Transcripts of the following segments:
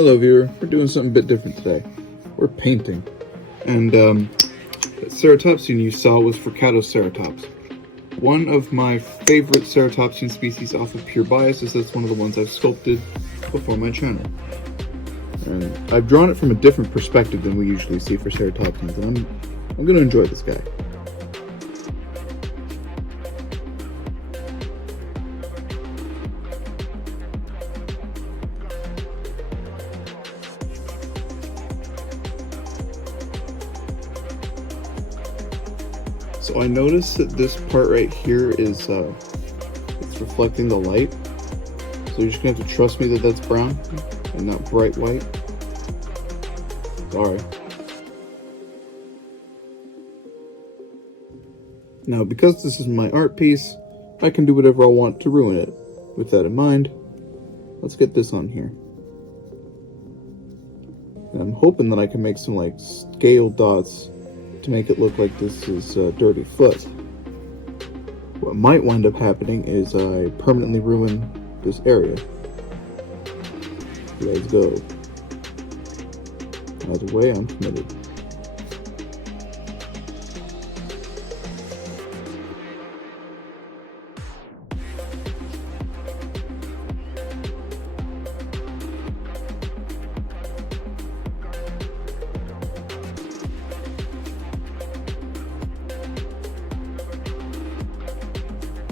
Hello viewer, we're doing something a bit different today. We're painting. And the ceratopsian you saw was furcatoceratops. One of my favorite ceratopsian species off of pure bias is that's one of the ones I've sculpted before my channel. And I've drawn it from a different perspective than we usually see for ceratopsians, and I'm gonna enjoy this guy. So I noticed that this part right here is it's reflecting the light. So you're just gonna have to trust me that that's brown and not bright white. Sorry. Now, because this is my art piece, I can do whatever I want to ruin it. With that in mind, let's get this on here. And I'm hoping that I can make some like scale dots to make it look like this is a dirty foot. What might wind up happening is I permanently ruin this area. Let's go. Either way, I'm committed.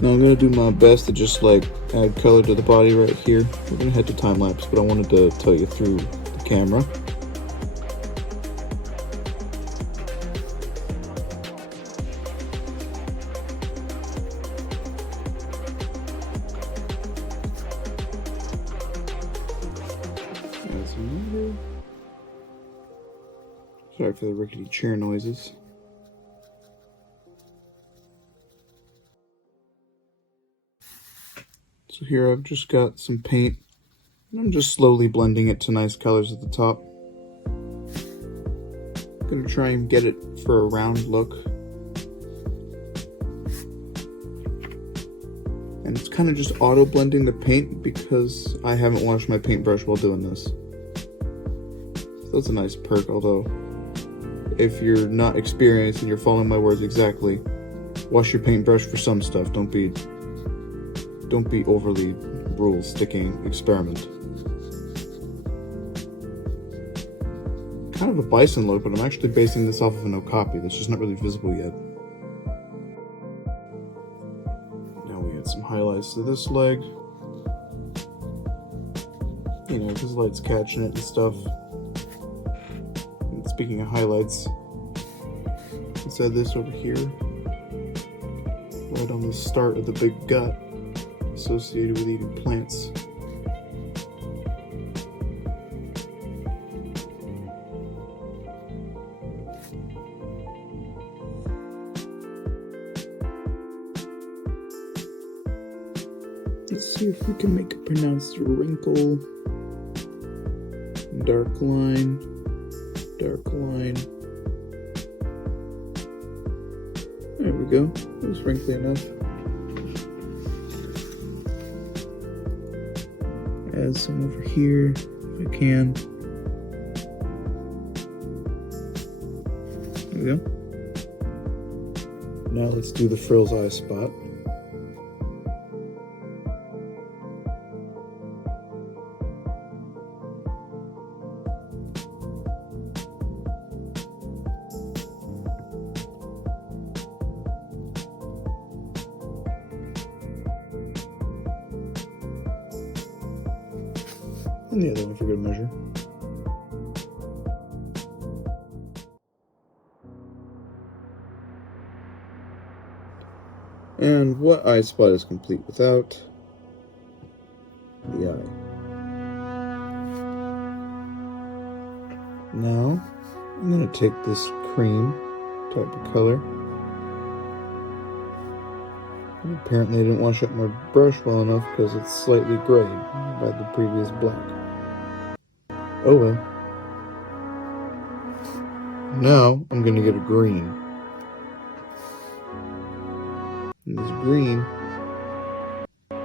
Now I'm going to do my best to just like add color to the body right here. We're going to head to time lapse, but I wanted to tell you through the camera. Sorry for the rickety chair noises. So here I've just got some paint, and I'm just slowly blending it to nice colors at the top. I'm gonna try and get it for a round look. And it's kind of just auto blending the paint because I haven't washed my paintbrush while doing this. So that's a nice perk, although if you're not experienced and you're following my words exactly, wash your paintbrush for some stuff. Don't be overly rule-sticking. Experiment. Kind of a bison look, but I'm actually basing this off of an okapi that's just not really visible yet. Now we add some highlights to this leg. You know, because the light's catching it and stuff. And speaking of highlights, let's add this over here, right on the start of the big gut associated with eating plants. Let's see if we can make a pronounced wrinkle. Dark line, dark line. There we go. It was wrinkly enough. Add some over here if I can. There we go. Now let's do the frill's eye spot. And the other one for good measure. And what eye spot is complete without the eye? Now, I'm going to take this cream type of color. And apparently I didn't wash up my brush well enough because it's slightly grayed by the previous black. Oh well. Now I'm going to get a green. And this green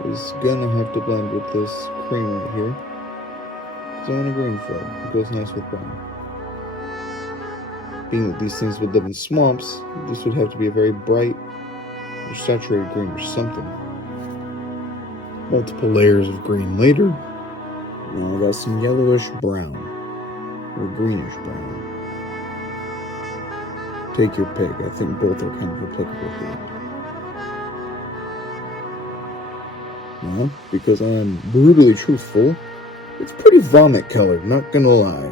is gonna have to blend with this cream right here. So I want a green fur. It goes nice with brown. Being that these things would live in swamps, this would have to be a very bright or saturated green or something. Multiple layers of green later. Now I got some yellowish brown, or greenish brown. Take your pick. I think both are kind of applicable here. Now, because I'm brutally truthful, it's pretty vomit colored, not gonna lie.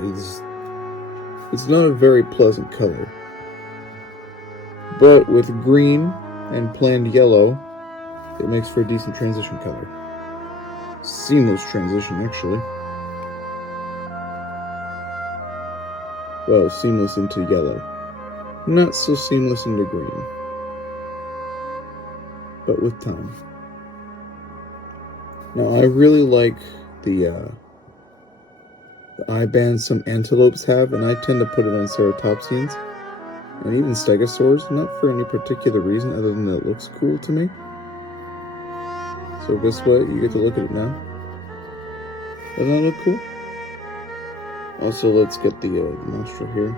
It's not a very pleasant color. But with green and planned yellow, it makes for a decent transition color. Seamless transition, actually. Well, seamless into yellow. Not so seamless into green. But with time. Now, I really like the eye bands some antelopes have, and I tend to put it on ceratopsians and even stegosaurs, not for any particular reason other than that it looks cool to me. So guess what? You get to look at it now. Doesn't that look cool? Also, let's get the nostril here.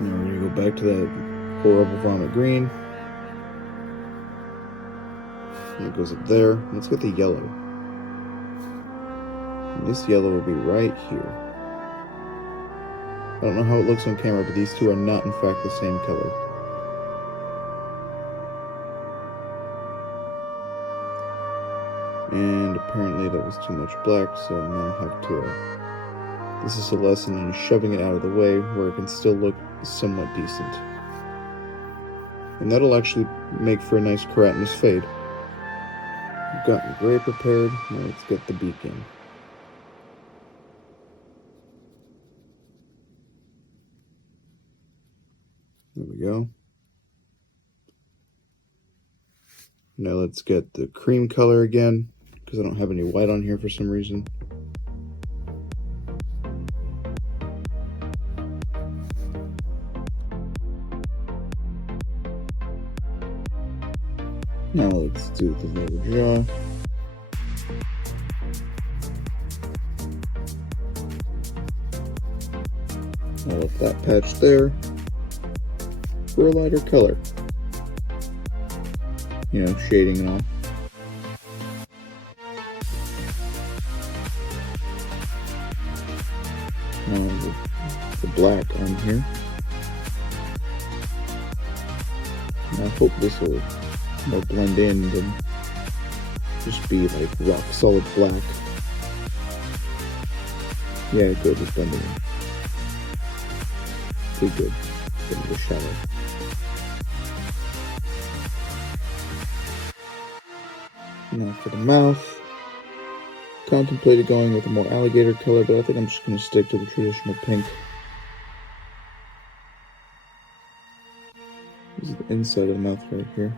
Now we're gonna go back to that horrible vomit green. And it goes up there. Let's get the yellow. And this yellow will be right here. I don't know how it looks on camera, but these two are not in fact the same color. And apparently that was too much black, so I now have to, this is a lesson in shoving it out of the way where it can still look somewhat decent. And that'll actually make for a nice keratinous fade. I've got the gray prepared, now let's get the beak in. There we go. Now let's get the cream color again, because I don't have any white on here for some reason. Now let's do the lower jaw. I left that patch there for a lighter color. You know, shading and all. Now the black on here. And I hope this will more blend in than just be like rock solid black. Yeah, good, it's blending in. Pretty good. Getting the shadow. Now for the mouth. Contemplated going with a more alligator color, but I think I'm just going to stick to the traditional pink. This is the inside of the mouth right here.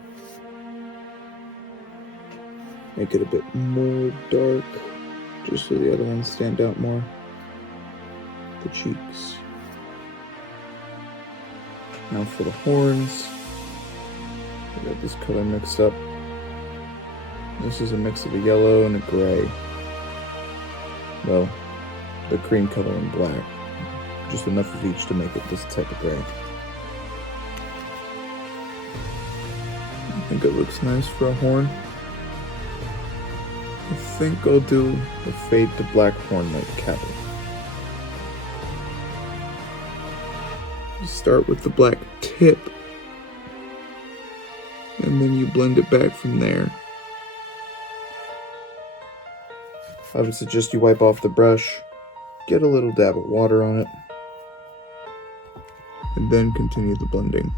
Make it a bit more dark, just so the other ones stand out more. The cheeks. Now for the horns. I got this color mixed up. This is a mix of a yellow and a gray. Well, the cream color and black. Just enough of each to make it this type of gray. I think it looks nice for a horn. I think I'll do a fade to black horn like cattle. You start with the black tip, and then you blend it back from there. I would suggest you wipe off the brush, get a little dab of water on it, and then continue the blending.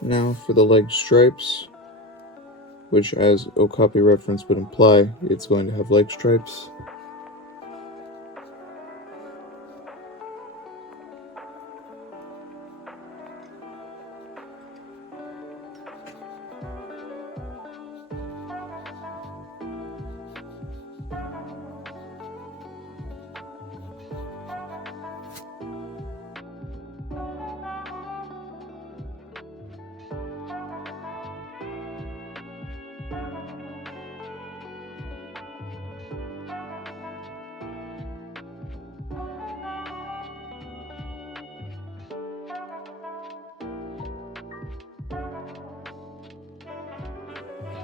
Now for the leg stripes, which as okapi reference would imply, it's going to have leg stripes.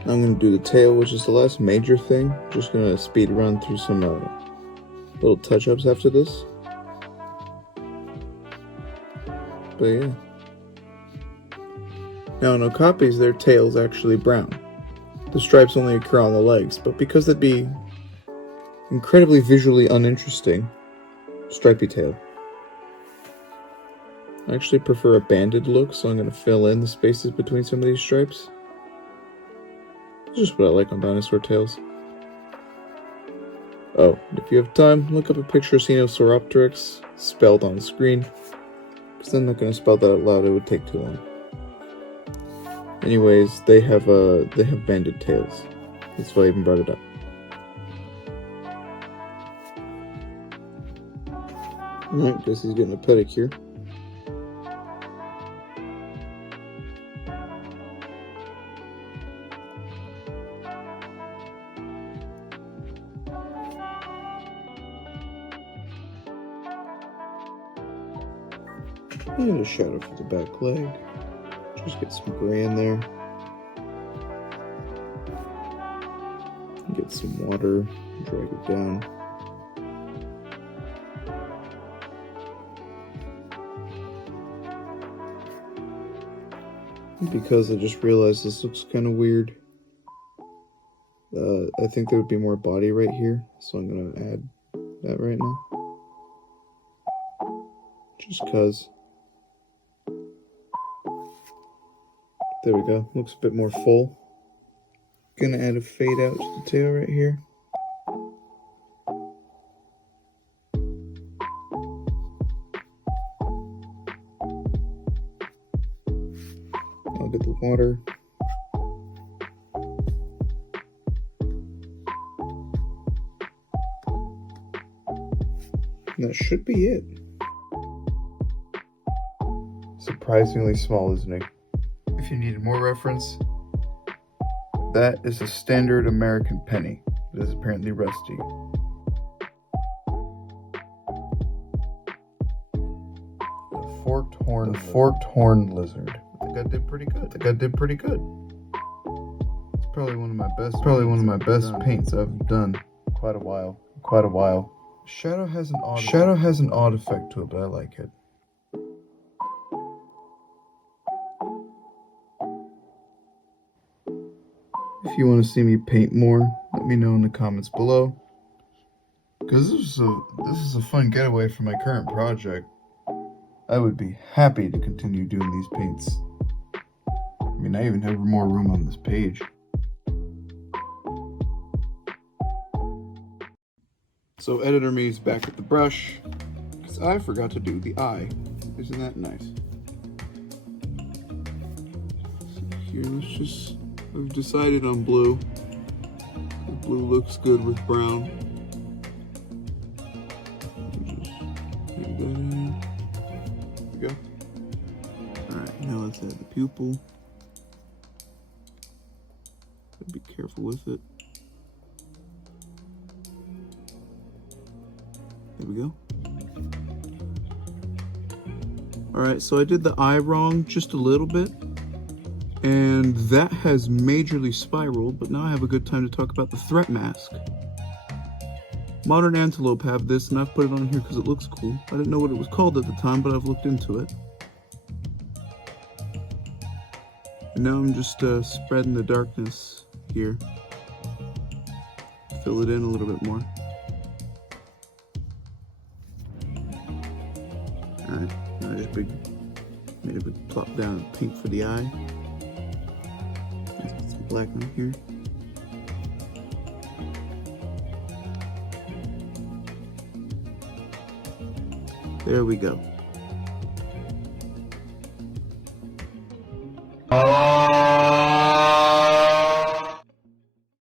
I'm going to do the tail, which is the last major thing. Just going to speed run through some little touch-ups after this. But yeah. Now in okapis, their tail's actually brown. The stripes only occur on the legs, but because that'd be incredibly visually uninteresting, stripy tail. I actually prefer a banded look, so I'm going to fill in the spaces between some of these stripes. It's just what I like on dinosaur tails. Oh, if you have time, look up a picture of Shuttleart spelled on the screen, because I'm not going to spell that out loud, it would take too long. Anyways, they have banded tails. That's why I even brought it up. Alright, guess he's getting a pedicure. And a shadow for the back leg. Just get some gray in there. Get some water, drag it down. Because I just realized this looks kind of weird. I think there would be more body right here, so I'm going to add that right now. Just cause. There we go, looks a bit more full. Gonna add a fade out to the tail right here. I'll get the water. And that should be it. Surprisingly small, isn't it? If you needed more reference, that is a standard American penny. It is apparently rusty. A forked horned lizard. I think I did pretty good. It's probably one of my best paints I've done quite a while. Shadow has an odd effect to it, but I like it. If you want to see me paint more, let me know in the comments below. Because this is a fun getaway from my current project. I would be happy to continue doing these paints. I mean, I even have more room on this page. So editor me is back at the brush, because I forgot to do the eye. Isn't that nice? So here, I've decided on blue. The blue looks good with brown. Just leave that in. There we go. Alright, now let's add the pupil. Be careful with it. There we go. Alright, so I did the eye wrong just a little bit. And that has majorly spiraled, but now I have a good time to talk about the threat mask. Modern Antelope have this, and I've put it on here because it looks cool. I didn't know what it was called at the time, but I've looked into it. And now I'm just spreading the darkness here. Fill it in a little bit more. Alright, now I just made a big plop down of pink for the eye. Black one here. There we go.